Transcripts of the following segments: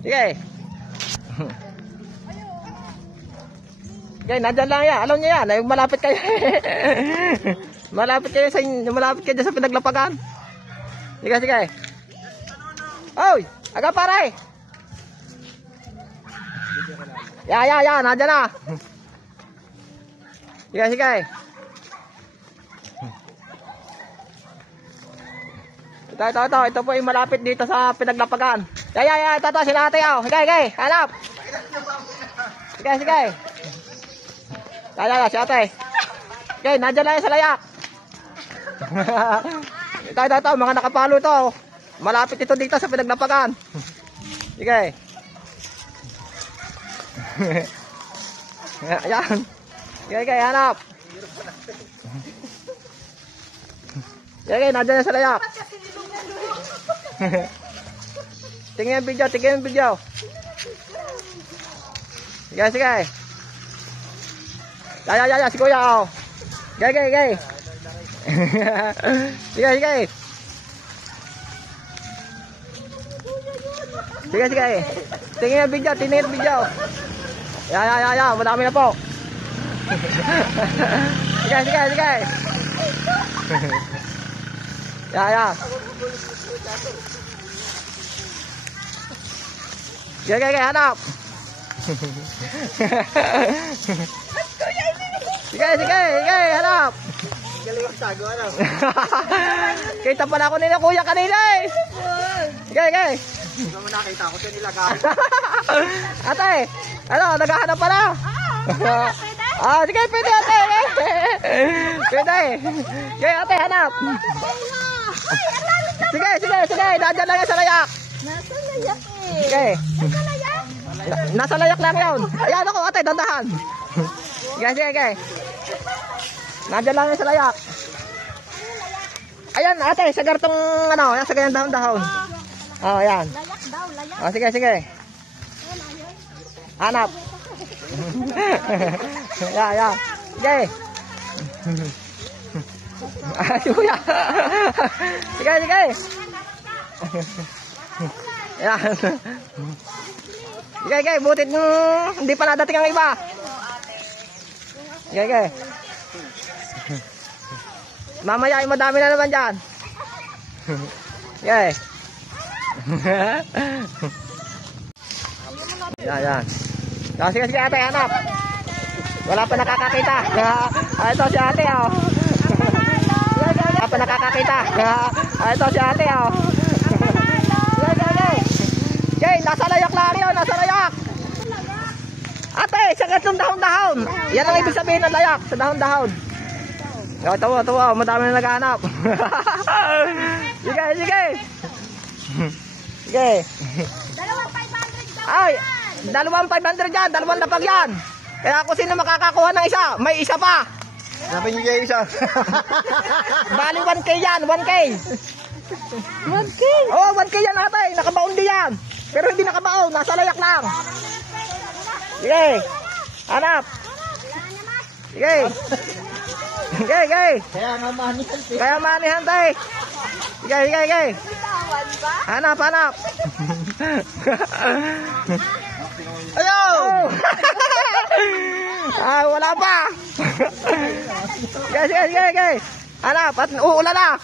Sige. Sige, nandyan lang yan. Alam niyo yan. Ay, malapit kayo. Malapit kayo sa pinaglapagan. Sige, sige. Oy, aga pare. Ya, nandyan na. Sige, sige. Ito po yung malapit dito sa pinaglapagan. Ya, ito, sila ate, oh. Sige, hanap. Sige. Ya, si ate. Sige, nandyan lang yung sa layak. Ito, mga nakapalo ito. Malapit ito dito sa pinaglapagan. Sige. Ayan. Sige, hanap. Sige, nandyan sa layak. Tingin yung video. Sige. Ya, si kuya, oh. Sige. Sige. Tingin yung video. Ya, madami na po. Sige. Ya. Sige, hanap. Sige, hanap. Galing magtago, ano? Kita pala ako nila kuya kanina eh. Sige. Hindi mo nakita ko siya nilagaan. Ate, naghahanap pala. Sige, pwede ate. Pwede. Sige, ate, hanap. Sige. Nandiyan lang yan sa layak. Nasa layak eh. Sige. Nasa layak? Nasa layak lang yun. Ayan ako, ate, dandahan. Sige. Nandiyan lang yan sa layak. Ayan, ate, sa gartong, sa ganyan dahon-dahon. Ayan. Layak daw, layak. Sige. Hanap. Ya. Sige. Kuya. Sige. Ayan. Sige, butit hindi pa nadating ang iba. Sige. Mamaya ay madami na naman dyan. Sige. Yan. Sige ate, hanap. Wala pa nakakakita. Ito si ate, oh. Wala pa nakakakita. Ito si ate, oh. Sige, nasa layak lang yun, nasa layak. Ate, sa gatlong dahon-dahon. Yan ang ibig sabihin ng layak, sa dahon-dahon. Ito, madami na naghahanap. Sige. 2,500 daw. Ay, 2,500 yan, 2 lapag yan. Kaya kung sino makakakuha ng isa, may isa pa. Sabi niyo kayo isa. Bali 1K yan, 1K. 1K? Oo, 1K yan ate, nakabaon din yan. Pero hindi nakabaon, nasa layak lang. Sige, hanap. Sige. Kaya manihan tayo. Sige. Hanap. Ayaw! Wala pa. Sige. Hanap at uulan na.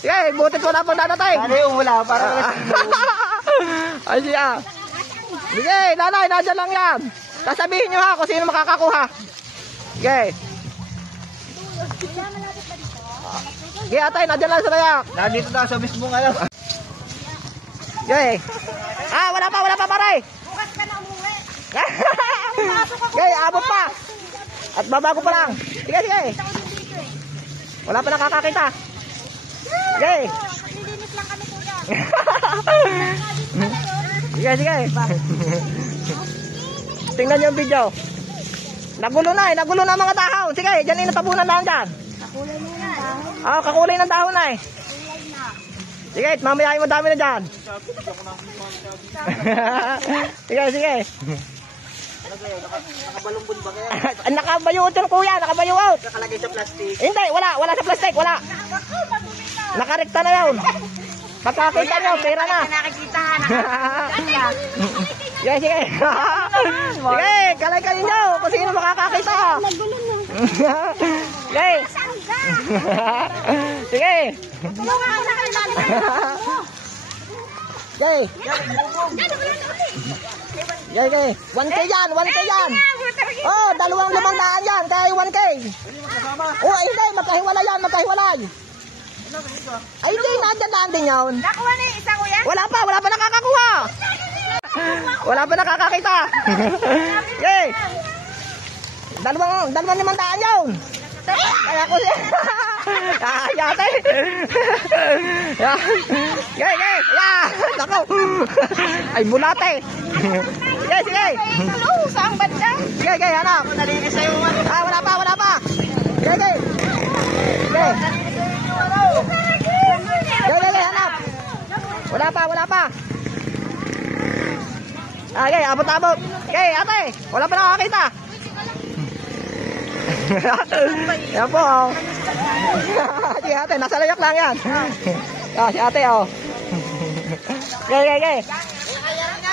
Sige, butit ko na po natatay. Ano yung wala? Parang ay siya. Sige, nanay, nandiyan lang yan. Sasabihin nyo ha kung sino makakakuha. Sige. Sige, atay, nandiyan lang sa layak. nandito na sa mismong alam. Sige. Wala pa, pare. Bukas ka na umuwi. Sige, abot pa. At babago pa lang. Sige. Wala pa nakakakita. Sige. Maglilinis lang kami kuya. Sige. Tingnan nyo yung video. Nagulo na mga dahon. Sige, dyan inatabunan lang dyan. Nakulay mo na dahon. Kakulay ng dahon na eh. Kulay na. Sige, mamaya ay madami na dyan. Sige. Nakabalumbon ba kaya? Nakabayuot yun kuya, nakabayuot. Nakalagay sa plastic. Hindi, wala sa plastic, wala. Nakarekta na yun. Pagkakita nyo, pera na. Nakikita. Sige, sige. Sige, kalay-kalay nyo kung sino makakakita. Nagulo mo. Sige. Sangga. Sige. Tulungan ko na kayo natin. Sige. Sige. 1K yan, 1K yan. Oh, 2,500 yan, kaya 1K. Oh, hindi, magkahiwalay yan, magkahiwalay. Ay, hindi, nandiyan din yun. Nakuha na yung isa, kuya? Wala pa nakakakuha. Wala pa nakakakita. Sige. 2,500 yun. Kaya ko siya. Yate. Sige, sige. Nako. Ay, bulate. Sige, sige. Hello, saan banda? Sige, sige, hanap. Wala pa. Sige, sige. Sige. Sige, hanap. Wala pa. Okay, abot. Okay, ate. Wala pa nakakita. Yan po, oh. Si ate, nasa layak lang yan. Si ate, oh. Okay.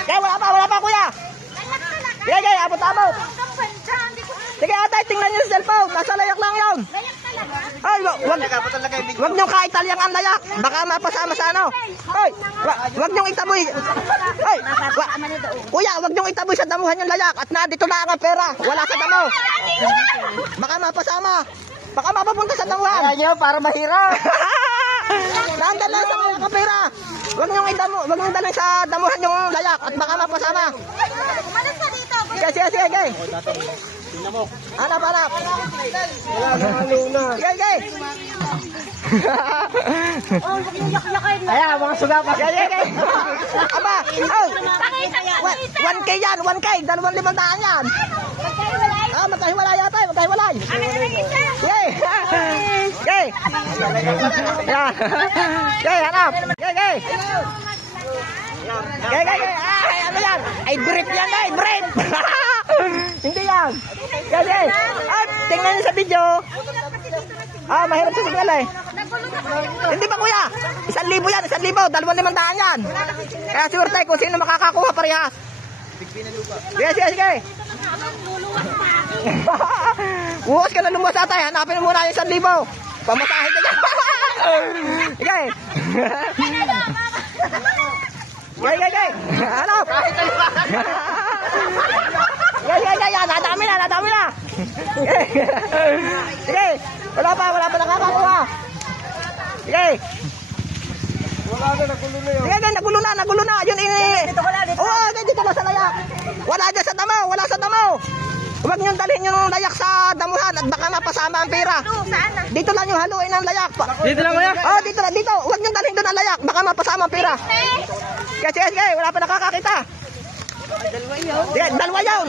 Okay, wala pa, kuya. Okay, abot. Sige, ate, tingnan niyo sa cellphone. Nasa layak lang yan. Ay, wag niyong kaitalyang ang layak. Baka mapasama sa ano. Ay, wag niyong itaboy. Ay, kuya, wag niyong itaboy sa damuhan yung layak. At nandito na ang pera. Wala sa damo. Baka mapasama. Baka mapapunta sa damuhan. Kaya nyo, para mahirap. Nandala lang sa layak ang pera. Wag niyong dalhin sa damuhan yung layak. At baka mapasama. Umalis ka dito. Sige. Hanap. Sige. Oh, yak-yakin. Ayan, mga suga pa. Sige. Aba, oh. 1K yan, 1K. 2,500 yan. Magkahiwalay yata, magkahiwalay. Sige. Sige, hanap. Sige. Ay, ano yan? Ay, brief yan, brief. Hindi yan. Sige. At, tingnan niyo sa video. Mahirap sa signal eh. Hindi pa, kuya. 1,000 yan, 1,000. 2,500 yan. Kaya swerte kung sino makakakuha parehas. Sige. Bukas ka na lumuwas atay. Hanapin mo muna yung 1,000. Pamasahe ka dyan. Sige. Sige. Hanap. Sige. Nadami na. Sige. Wala pa nakakakuha. Sige. Sige, nagulo na. Yun dito na sa layak. Wala sa damo. Huwag niyong dalhin yung layak sa damuhan at baka mapasama ang pera. Dito lang yung haluin ng layak. Dito lang, kuya? Oh, dito. Huwag niyong dalhin doon ang layak. Baka mapasama ang pera. Sige. Wala pa nakakakita. Dalawa yun.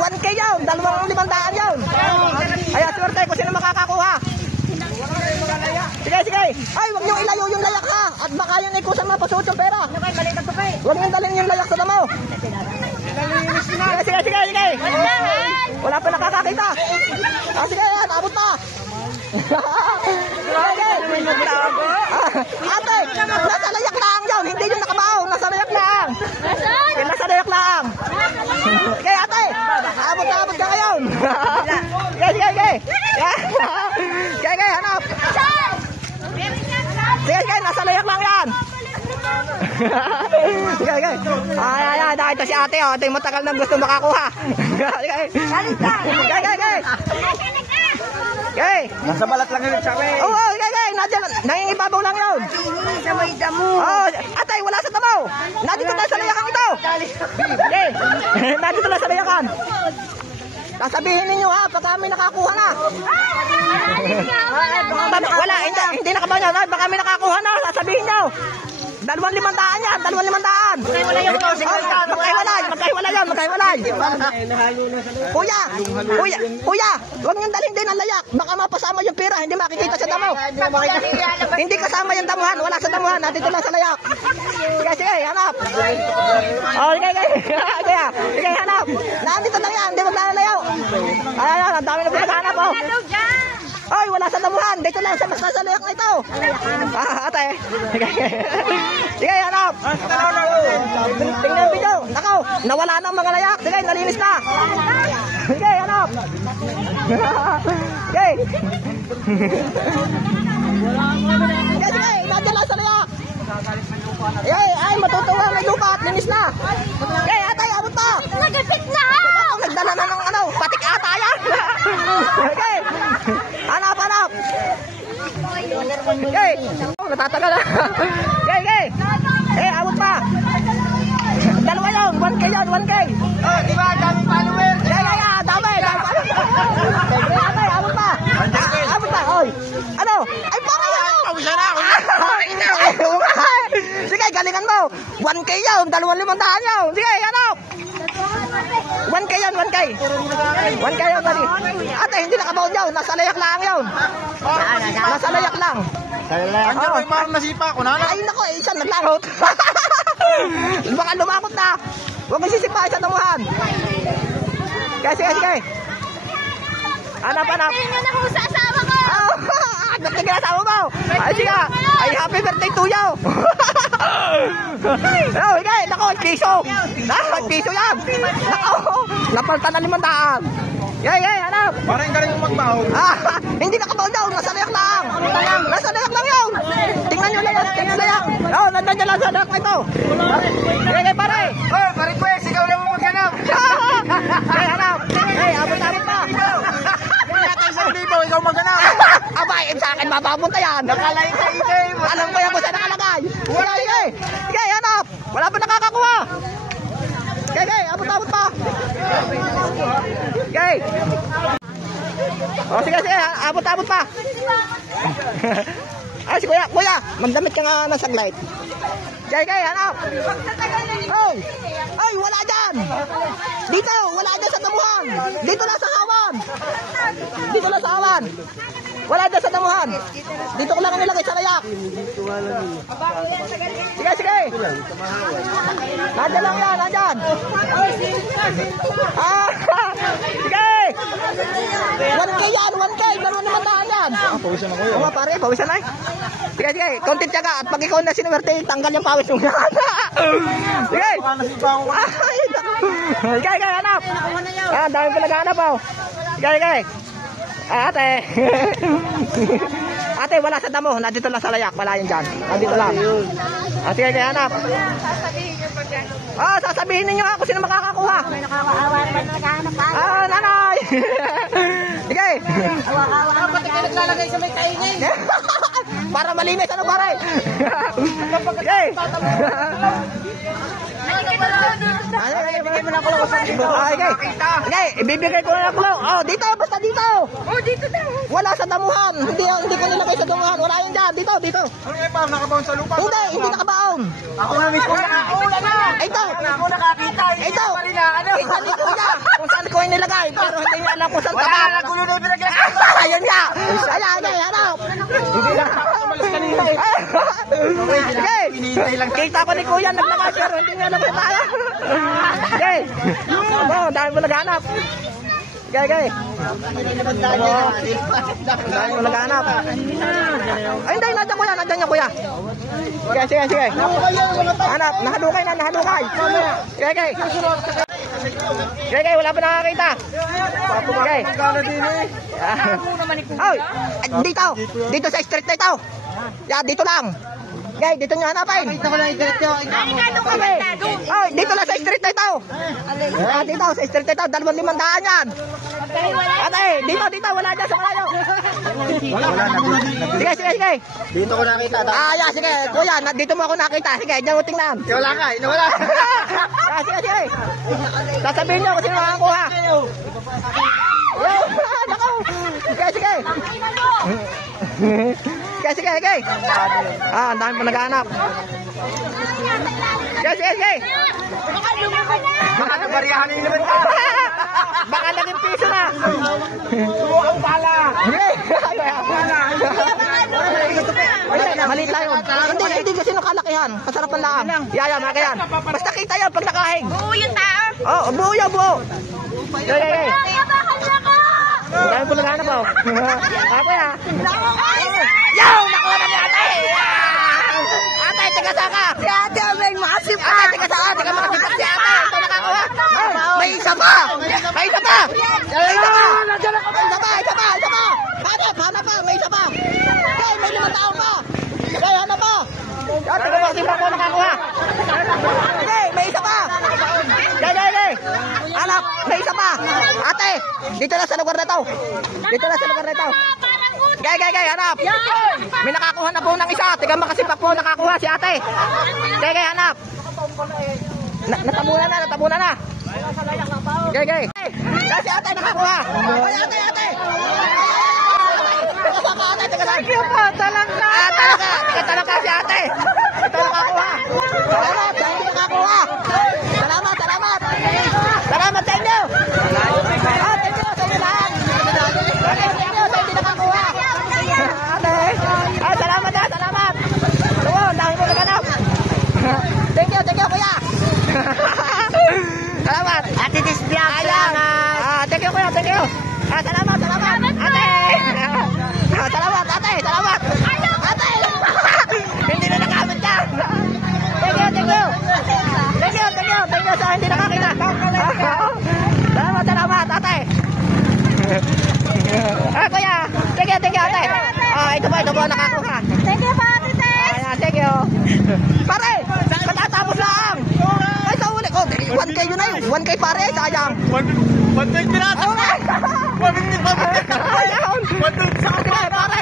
1K yun. 2,500 yun. Kaya swerte kung sino makakakuha. Sige. Ay, huwag niyong ilayo yung layak ha. At baka yun ikusan mapasuot yung pera. Huwag niyong dalhin yung layak sa damo. Sige. Wala pa nakakakita. Sige, abot pa. Ate, nasa layak lang yun. Hindi yung nakabaw. Nasa layak lang. Sige, ate. Abot ka ngayon. Sige. Sige, hanap. Sige, nasa layak lang yan. Sige. Ay, ito si ate, oh. Ito yung matagal na gusto makakuha. Sige. Nasa balat lang yun, sabi. Oo, nangingibabaw lang yun. Sa may damo. Oh, atay, wala sa damo. Nandito na sa layakan ito. Okay. Nandito na sa layakan. Sasabihin ninyo ha, pag kami nakakuha na. Wala, hindi nakabaw nyo. Baka kami nakakuha na, sasabihin nyo. 2,500 yan, 2,500. Magkahiwalay. Kuya, huwag niyong dalhin din ang layak. Baka mapasama yung pera, hindi makikita sa damo. Hindi kasama yung damuhan, wala sa damuhan, nandito lang sa layak. Sige, hanap. Sige, hanap. Nandito lang yan, hindi maglalayaw. Ayan, ang dami na pinaghanap. Ay, wala sa damuhan. Dito lang sa mas nasa layak na ito. Ate. Sige, hanap. Tingnan Nawala na ang mga layak. Sige, nalinis na. Sige, hanap. Sige. Sige, nandiyan lang sa layak. Ay, matutuwa may lupa at linis na. Okay, atay, abot pa. Nagipit na! Nagdala na ng ano, patik ata yan. Okay, hanap. Okay, natatagal na. Okay. Abot pa. Dalawa yun, 1K yun, 1K. Oh, di ba? Dami followers. Yeah, dami Atay, abot pa. Oy. Ano? Ay, baka yan. Pausa na ako. Sige, galingan mo. 1K yun, 2,500 yun. Sige, ano? 1K yun, 1K. 1K yun, buddy. Ate, hindi nakabaon yun. Nasa layak lang yun. Nasa layak lang. Andiyan ko yung marang nasipa ko na. Ay, nako, isa naglangot. Baka lumakot na. Huwag mo sisipa, isa damuhan. Sige. Hanap. Tingnan ako sa asawa ko! Nagtigil na asawa mo. Ay, sige. Ay, happy birthday to you. Okay, nako, piso. Piso yan. Nako, napaltan na 500. Hanap. Parang galing mo magbaon. Hindi nakabaon daw, nasa layak lang. Nasa layak lang yun. Tingnan nyo layak. Nandiyan lang sa layak na ito. Sige, pare. Oh, pa-request. Ikaw na mo maghanap. Hanap. Abot pa. Yata 1,000, ikaw maghanap. Abay, sa akin mapapunta yan. Nakalay ka ikaw. Alam ko yan kung saan nakalagay. Sige, hanap. Wala pa nakakakuha. Sige, abot pa. Sige. Sige, abot pa. Ay, si kuya, magdamit ka nga ng sunlight. Sige, hanap. Ay, wala dyan. Dito, wala dyan sa damuhan. Dito lang sa awan. Wala dyan sa damuhan. Dito ko lang nilagay sa layak. Sige. Nandiyan lang yan, nandiyan. Sige. 1K yan, 1K. 2,500 yan. Pawisan ako Oo, pare, pawisan na. Sige. Kontit ka at pag ikaw na sinuwerte, tanggal yung pawis mo. Sige. Baka nasipa ako. Sige, hanap. Dami pa naghanap, oh. Sige. Ate. Ate, wala sa damo. Nandito lang sa layak. Wala yun dyan. Nandito lang. Sige, hanap. Sasabihin ninyo ako sino makakakuha. May nakakaawa pa na naghahanap pa. Nanay. Sige. Awa-awa naman ka naglalagay sa may kaingin. Para malinis, ano pare? Sige. Bigay mo na ako lang sa dito. Sige, ibibigay ko na lang. Dito, basta dito. Dito daw. Wala sa damuhan. Hindi ko nilagay sa damuhan. Wala yun dyan. Dito. Ano yung pa? Nakabaon sa lupa? Hindi nakabaon. Ako na mismo nakakita na. Ito. Ako nakakita. Ito. Ano? Ito ni kuya. Kung saan ko yung nilagay. Pero hindi niya alam kung saan Wala tapat. na gulo na yung pinaglas. Ayun nga. Ayan, hanap. Tumalas kanina eh. Sige. Hinihintay lang. Kita pa ni kuya naglagay pero hindi niya alam kung tayo. Sige. Dahil mo naghanap. Sige. Dahil mo naghanap. Ay, hindi. Nandiyan niya kuya. Sige. Hanap. Nahadukay. Sige. Wala pa nakakita. Sige. Ay, dito sa street na ito. Dito lang. Guys, dito nyo hanapin. Ito ko lang ito. Ay, dito lang sa street na ito. Dito sa street na ito, 2,500 yan. Ate, dito, wala dyan sa malayo. Sige. Dito ko nakita. Sige, kuya, dito mo ako nakita. Sige, dyan mo tingnan. Wala ka, inawala. Sige. Sasabihin nyo kung sino makakuha. Nako. Sige. Sige. Ang dami pa naghahanap. Sige. Baka nabariyahan yung naman ka. Baka naging piso na. Subukan pala. Maliit lang yun. Hindi kasi nakalakihan. Kasarapan lang. Yaya, mga yan. Basta kita yan pag nakahing. Buo yung tao. Buo yan, buo. Sige. Bakal na ko! Ang dami pa naghahanap, oh. Ako ya. Yo! Nakuha na ni ate! Ate, taga saan ka? Si ate, may makasip Ate, taga saan? Taga makasipat si ate. Ito nakakuha. pa! May isa pa! May isa pa! Isa pa! Hanap pa! May isa pa! Okay, may 5 tao pa! Okay, hanap pa! Yan, tingnan mo, sino po nakakuha? Okay, may isa pa! Okay. Hanap, may isa pa! Ate, dito na sa lugar na ito! Dito na sa lugar na ito! Okay, hanap! May nakakuha na po ng isa! Tingnan mo kasi pa po nakakuha si ate! Okay, hanap! Natabunan na! Okay. Kasi ate nakakuha! Ay, ate! Thank you po, talangka. Talangka si ate! Ito nakakuha! Salamat sa hindi nakakuha! Salamat sa inyo! Thank you sa inyo lahat! Thank you sa hindi nakakuha! Ate! Salamat! Doon, dami mo naganap! Thank you kuya! Salamat! Ate Disbiag, salamat. Thank you kuya! Salamat! Ate! Salamat! Ate! Hindi na nakamit ka! Thank you sa hindi nakakita! Salamat! Ate! Kuya! Thank you ate! Ito po nakakuha! Thank you po, Ate Tess. Ayan, thank you! Pare! Matatapos lang! Ay, sa uli ko! 1K yun na yun! 1K pare! Sayang! 120 na! Okay! 120 Ayun! Sige, pare!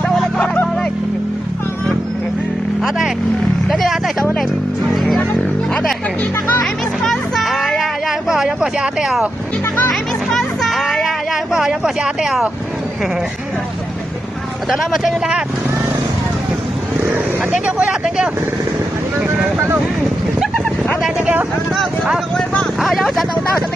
Sa ulit! Ate! Sige ate, sa ulit! Ate! Kita ko, I'm sponsor. Yan po si ate oh! Kita ko, I'm sponsor. Yan po si ate oh! Salamat sa inyo lahat! Thank you kuya! Thank you! Ate, thank you! Yan, sa taon!